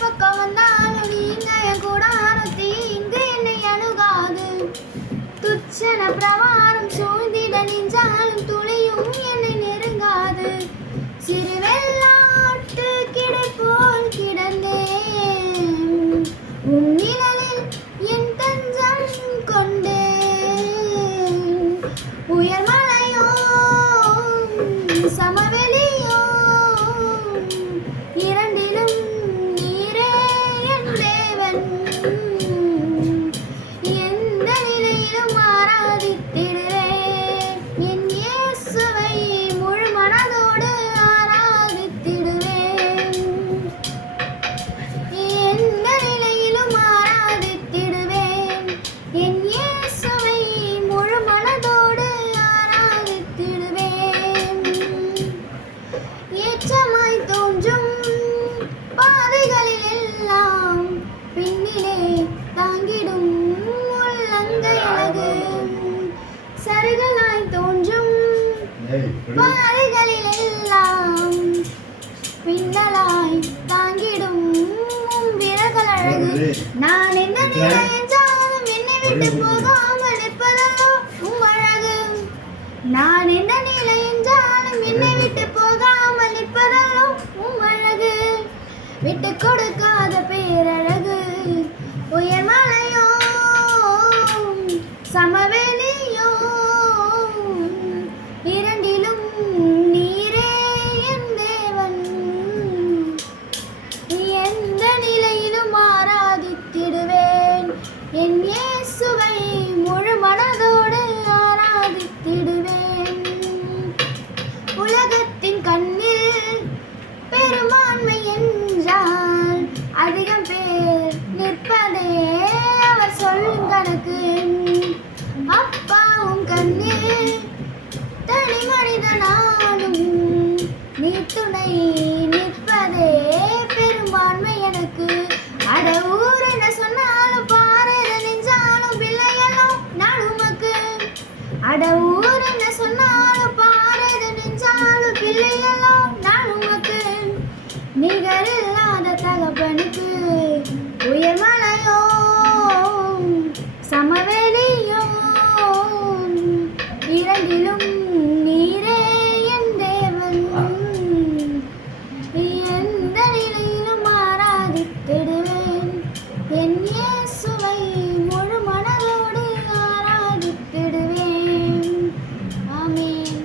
பக்கம் வந்தாலும் நீங்க என் கூட ஆரத்தி இங்கு என்னை அணுகாது. துச்சன பிரவாரம் சூழ்ந்திட நின்றாலும் துளியும் என்னை நெருங்காது. சிறு வெள்ளாட்டு கிடை போல் கிடந்தேன், உன் நிழலில் என் தஞ்சம் கொண்டேன். உயர்மலையோ சமவெளியோ இரண்டிலும் நீரே என் தேவன். எந்த நிலையிலும் ஆராதித்திடுவேன் என் இயேசுவை, முழு மனதோடு ஆராதித்திடுவேன். எந்த நிலையிலும் ஆராதித்திடுவேன் என் இயேசுவை, முழு மனதோடு ஆராதித்திடுவேன். ஏற்றமாய் தோன்றும் பாதைகளில் எல்லாம் பின்னிலே தாங்கிடும் உள்ளங்கை அழகு. சருகலாய் தோன்றும் பாதைகளில் எல்லாம் பின்னலாய் தாங்கிடும் விரல்கள் அழகு. நான் எந்த நிலை என்றாலும் என்னை விட்டு போகாமல் நிற்பதோ உம் அழகு. நான் எந்த நிலை என்றாலும் என்னை விட்டு போகாமல் நிற்பதோ உம் அழகு. விட்டு கொடுக்காத பேரழகு. உயர்மலையோ சமவெளியோ இரண்டிலும் நீரே என் தேவன். எந்த நிலையிலும் ஆராதித்திடுவேன் என் இயேசுவை, முழு மனதோடு ஆராதித்திடுவேன். உலகத்தின் கண்ணில் பெரும்பான்மை என்றால் அதிகம் பேர் நிற்பதே அவர் சொல்லும் கணக்கு. அப்பாவும் கண்ணில் தனி மனிதனானும் நீ துணை நிற்பதே பெரும்பான்மை எனக்கு. அட ஊர் என்ன சொன்னாலும் பாரு நெஞ்சாலும் பிள்ளைகளும் நான் உமக்கு. அட ஊர் என்ன சொன்னாலும் பாரு நெஞ்சாலும் பிள்ளைகளும் நான் உமக்கு. நிகரில்லாத தகப்பனுக்கு உயர்மா